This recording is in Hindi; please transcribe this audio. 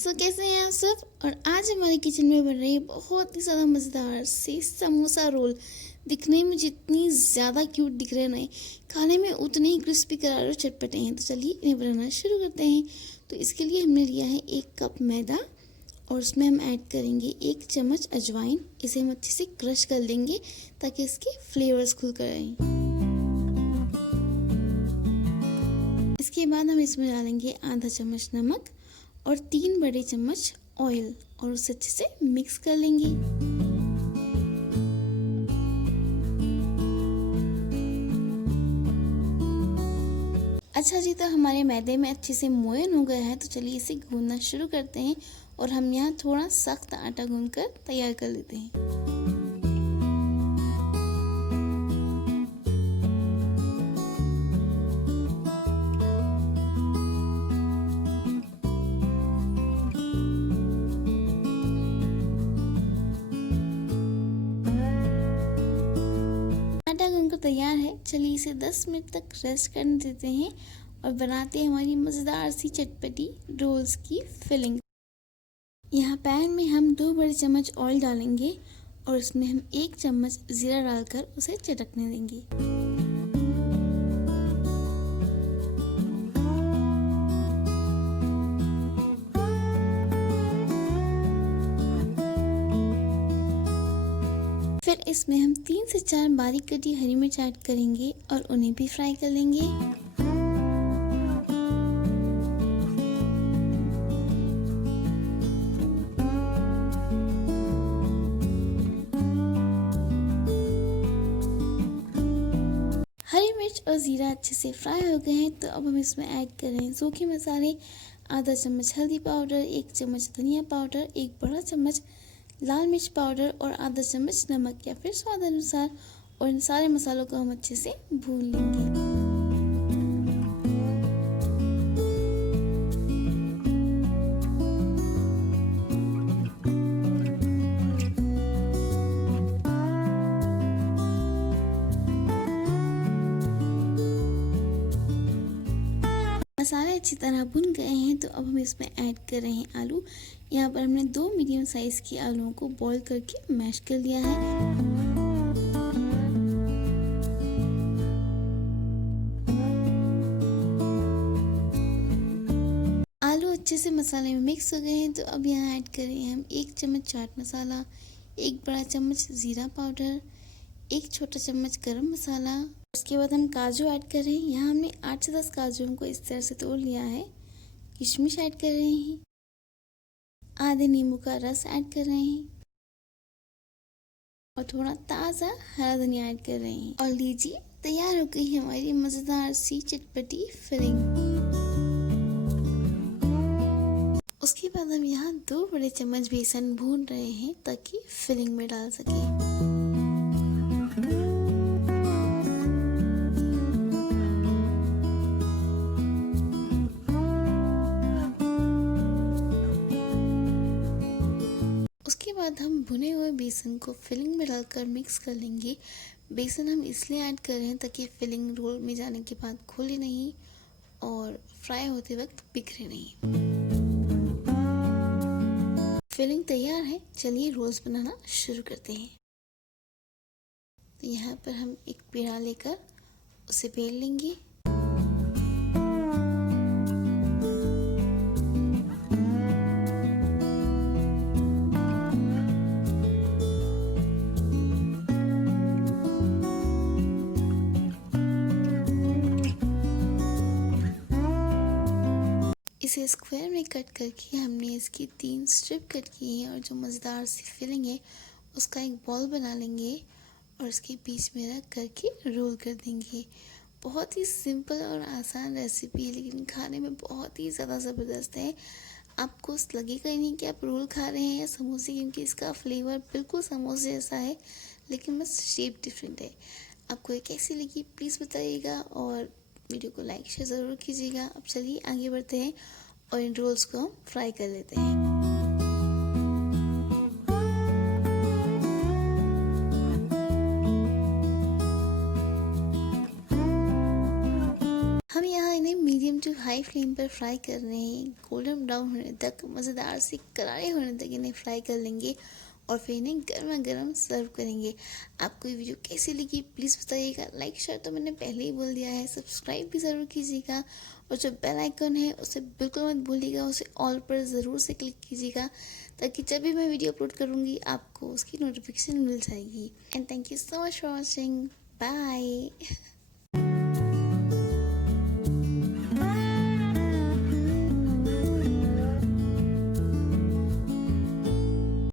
कैसे हैं आप सब। और आज हमारे किचन में बन रही है बहुत ही ज़्यादा मज़ेदार से समोसा रोल। दिखने में जितनी ज़्यादा क्यूट दिख रहे हैं ना, खाने में उतने ही क्रिस्पी करारे और चटपटे हैं। तो चलिए इन्हें बनाना शुरू करते हैं। तो इसके लिए हमने लिया है 1 कप मैदा और उसमें हम ऐड करेंगे 1 चम्मच अजवाइन। इसे हम अच्छे से क्रश कर लेंगे ताकि इसके फ्लेवर्स खुल कर आएँ। इसके बाद हम इसमें डालेंगे आधा चम्मच नमक और 3 बड़े चम्मच ऑयल और उसे अच्छे से मिक्स कर लेंगे। अच्छा जी, तो हमारे मैदे में अच्छे से मोयन हो गया है। तो चलिए इसे गूंदना शुरू करते हैं और हम यहाँ थोड़ा सख्त आटा गूंदकर तैयार कर लेते हैं। आटा गूंदकर तैयार है। चलिए इसे 10 मिनट तक रेस्ट करने देते हैं और बनाते हैं हमारी मज़ेदार सी चटपटी रोल्स की फिलिंग। यहाँ पैन में हम 2 बड़े चम्मच ऑयल डालेंगे और उसमें हम 1 चम्मच ज़ीरा डालकर उसे चटकने देंगे। फिर इसमें हम 3 से 4 बारीक कटी हरी मिर्च ऐड करेंगे और उन्हें भी फ्राई कर लेंगे। हरी मिर्च और ज़ीरा अच्छे से फ्राई हो गए हैं। तो अब हम इसमें ऐड कर रहे हैं सूखे मसाले, आधा चम्मच हल्दी पाउडर, 1 चम्मच धनिया पाउडर, 1 बड़ा चम्मच लाल मिर्च पाउडर और आधा चम्मच नमक या फिर स्वाद अनुसार। और इन सारे मसालों को हम अच्छे से भून लेंगे। मसाले अच्छी तरह भुन गए हैं। तो अब हम इसमें ऐड कर रहे हैं आलू। यहाँ पर हमने 2 मीडियम साइज़ के आलूओं को बॉईल करके मैश कर लिया है। आलू अच्छे से मसाले में मिक्स हो गए हैं। तो अब यहाँ ऐड कर रहे हैं हम 1 चम्मच चाट मसाला, 1 बड़ा चम्मच ज़ीरा पाउडर, 1 छोटा चम्मच गरम मसाला। उसके बाद हम काजू ऐड कर रहे हैं। यहाँ हमने 8 से 10 काजुओं को इस तरह से तोड़ लिया है। किशमिश ऐड कर रहे हैं, आधे नींबू का रस ऐड कर रहे हैं और थोड़ा ताज़ा हरा धनिया ऐड कर रहे हैं। और लीजिए तैयार हो गई हमारी मज़ेदार सी चटपटी फिलिंग। उसके बाद हम यहाँ 2 बड़े चम्मच बेसन भून रहे हैं ताकि फिलिंग में डाल सकें। उसके बाद हम भुने हुए बेसन को फिलिंग में डालकर मिक्स कर लेंगे। बेसन हम इसलिए ऐड कर रहे हैं ताकि फिलिंग रोल में जाने के बाद खुले नहीं और फ्राई होते वक्त बिखरे नहीं। फिलिंग तैयार है। चलिए रोल्स बनाना शुरू करते हैं। तो यहाँ पर हम एक पेड़ा लेकर उसे बेल लेंगे। इसे स्क्वायर में कट करके हमने इसकी 3 स्ट्रिप कट की है और जो मज़ेदार सी फिलिंग है उसका एक बॉल बना लेंगे और उसके बीच में रख करके रोल कर देंगे। बहुत ही सिंपल और आसान रेसिपी है लेकिन खाने में बहुत ही ज़्यादा ज़बरदस्त है। आपको लगेगा ही नहीं कि आप रोल खा रहे हैं या समोसे, क्योंकि इसका फ्लेवर बिल्कुल समोसे जैसा है लेकिन बस शेप डिफरेंट है। आपको ये कैसी लगी प्लीज़ बताइएगा और वीडियो को लाइक शेयर ज़रूर कीजिएगा। अब चलिए आगे बढ़ते हैं और इन रोल्स को हम फ्राई कर लेते हैं। हम यहाँ इन्हें मीडियम टू हाई फ्लेम पर फ्राई कर रहे हैं, गोल्डन ब्राउन होने तक, मज़ेदार से करारे होने तक इन्हें फ्राई कर लेंगे और फिर इन्हें गर्मा गर्म सर्व करेंगे। आपको ये वीडियो कैसी लगी प्लीज़ बताइएगा। लाइक शेयर तो मैंने पहले ही बोल दिया है, सब्सक्राइब भी ज़रूर कीजिएगा और जो बेल आइकन है उसे बिल्कुल मत भूलिएगा, उसे ऑल पर ज़रूर से क्लिक कीजिएगा ताकि जब भी मैं वीडियो अपलोड करूँगी आपको उसकी नोटिफिकेशन मिल जाएगी। And thank you so much for watching. Bye.